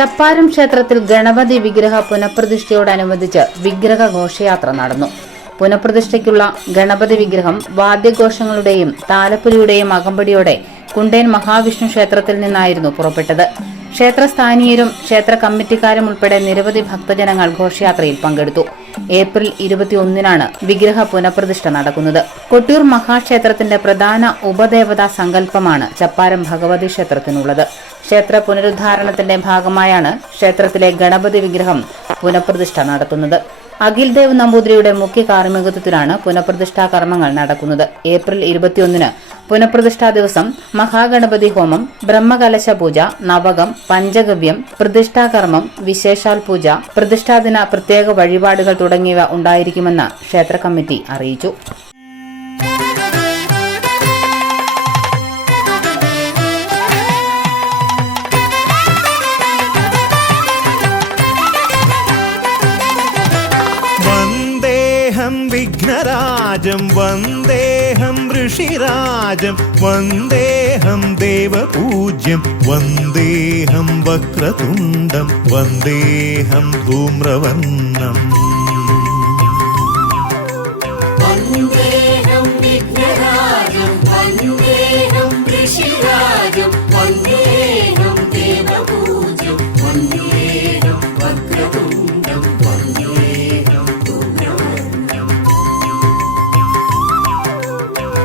ചപ്പാരം ക്ഷേത്രത്തിൽ ഗണപതി വിഗ്രഹ പുനഃപ്രതിഷ്ഠയോടനുബന്ധിച്ച് വിഗ്രഹ ഘോഷയാത്ര നടന്നു. പുനഃപ്രതിഷ്ഠയ്ക്കുള്ള ഗണപതി വിഗ്രഹം വാദ്യഘോഷങ്ങളുടെയും താലപ്പൊലിയുടെയും അകമ്പടിയോടെ കുണ്ടേൻ മഹാവിഷ്ണു ക്ഷേത്രത്തിൽ നിന്നായിരുന്നു പുറപ്പെട്ടത്. ക്ഷേത്രസ്ഥാനീയരും ക്ഷേത്ര കമ്മിറ്റിക്കാരും ഉൾപ്പെടെ നിരവധി ഭക്തജനങ്ങൾ ഘോഷയാത്രയിൽ പങ്കെടുത്തു. ഏപ്രിൽ ഇരുപത്തിയൊന്നിനാണ് വിഗ്രഹ പുനഃപ്രതിഷ്ഠ നടക്കുന്നത്. കൊട്ടിയൂർ മഹാക്ഷേത്രത്തിന്റെ പ്രധാന ഉപദേവതാ സങ്കല്പമാണ് ചപ്പാരം ഭഗവതി ക്ഷേത്രത്തിനുള്ളത്. ക്ഷേത്ര പുനരുദ്ധാരണത്തിന്റെ ഭാഗമായാണ് ക്ഷേത്രത്തിലെ ഗണപതി വിഗ്രഹം പുനഃപ്രതിഷ്ഠ നടത്തുന്നത്. അഖിൽ ദേവ് നമ്പൂതിരിയുടെ മുഖ്യ കാർമ്മികത്വത്തിലാണ് പുനഃപ്രതിഷ്ഠാ കർമ്മങ്ങൾ നടക്കുന്നത്. ഏപ്രിൽ ഇരുപത്തിയൊന്നിന് പുനഃപ്രതിഷ്ഠാ ദിവസം മഹാഗണപതി ഹോമം ബ്രഹ്മകലശ പൂജ നവകം പഞ്ചഗവ്യം പ്രതിഷ്ഠാകർമ്മം വിശേഷാൽ പൂജ പ്രതിഷ്ഠാദിന പ്രത്യേക വഴിപാടുകൾ തുടങ്ങിയവ ഉണ്ടായിരിക്കുമെന്ന് ക്ഷേത്ര കമ്മിറ്റി അറിയിച്ചു. വന്ദേഹം വിഘ്നരാജം വന്ദേഹം ഋഷിരാജം വന്ദേഹം ദേവപൂജ്യം വന്ദേഹം വക്രതുണ്ടം വന്ദേഹം ധൂമ്രവർണം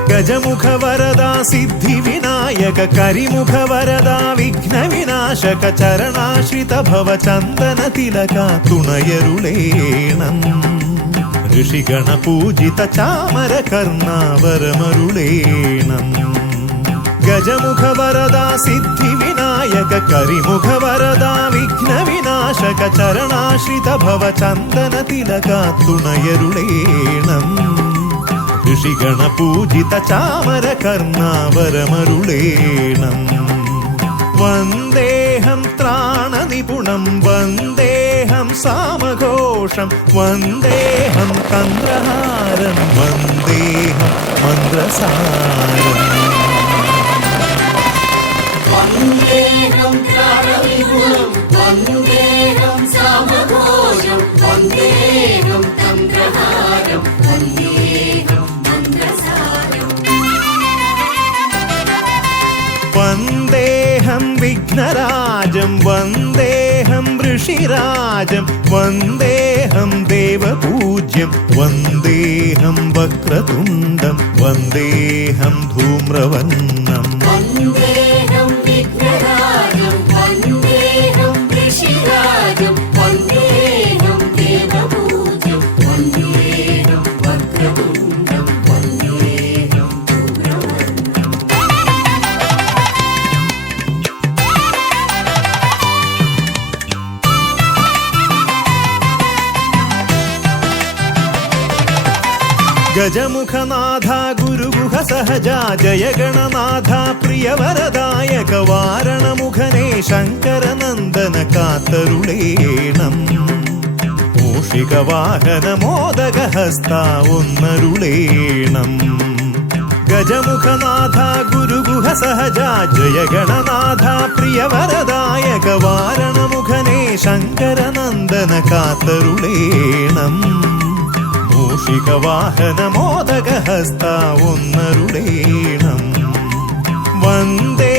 ഗജമുഖ വരദാ സിദ്ധി വിനായക കരിമുഖ വരദാ വിഘ്ന വിനാശക ചരണാശ്രിത ഭവ ചന്ദന തിലക തുണയരുളേണം ഋഷിഗണ പൂജിത ചാമര കർണാവരമരുളേണം ഗജമുഖ വരദാ സിദ്ധി വിനായക കരിമുഖ വരദാ വിഘ്ന വിനാശക ചരണാശ്രിത ഭവ ചന്ദന തിലക തുണയരുളേണം ഋഷിഗണ പൂജിത ചാമര കർണാവരമരുളേണം. വന്ദേഹം ത്രാണനിപുണം വന്ദേഹം സാമഘോഷം വന്ദേഹം തന്ത്രഹാരം വന്ദേഹം മന്ത്രസാരം. വന്ദേഹം ത്രാണനിപുണം വന്ദേഹം സാമഘോഷം വന്ദേഹം തന്ത്രഹാരം വിഘ്നരാജം വന്ദേഹം ഋഷിരാജം വന്ദേഹം ദേവപൂജ്യം വന്ദേഹം വക്രതുണ്ടം വന്ദേഹം ധൂമ്രവർണം വന്ദേഹം വിഘ്നരാജം വന്ദേഹം ഋഷിരാജം ഗജമുഖനാഥ ഗുരുഗുഹ സഹജ ജയ ഗണനാഥ പ്രിയവരദായക വാരണമുഖനെ ശങ്കരനന്ദന കാത്തരുളേണം. മൂഷിക വാഹന മോദക ഹസ്ത ഒന്നരുളേണം. ഗജമുഖനാഥ ഗുരുഗുഹ സഹജ ജയ ഗണനാഥ പ്രിയവരദായക വാരണമുഖനെ ശങ്കരനന്ദന കാത്തരുളേണം. മൂഷിക വാഹന മോദക ഒന്നരുടേണം. ഒന്നരുളേണം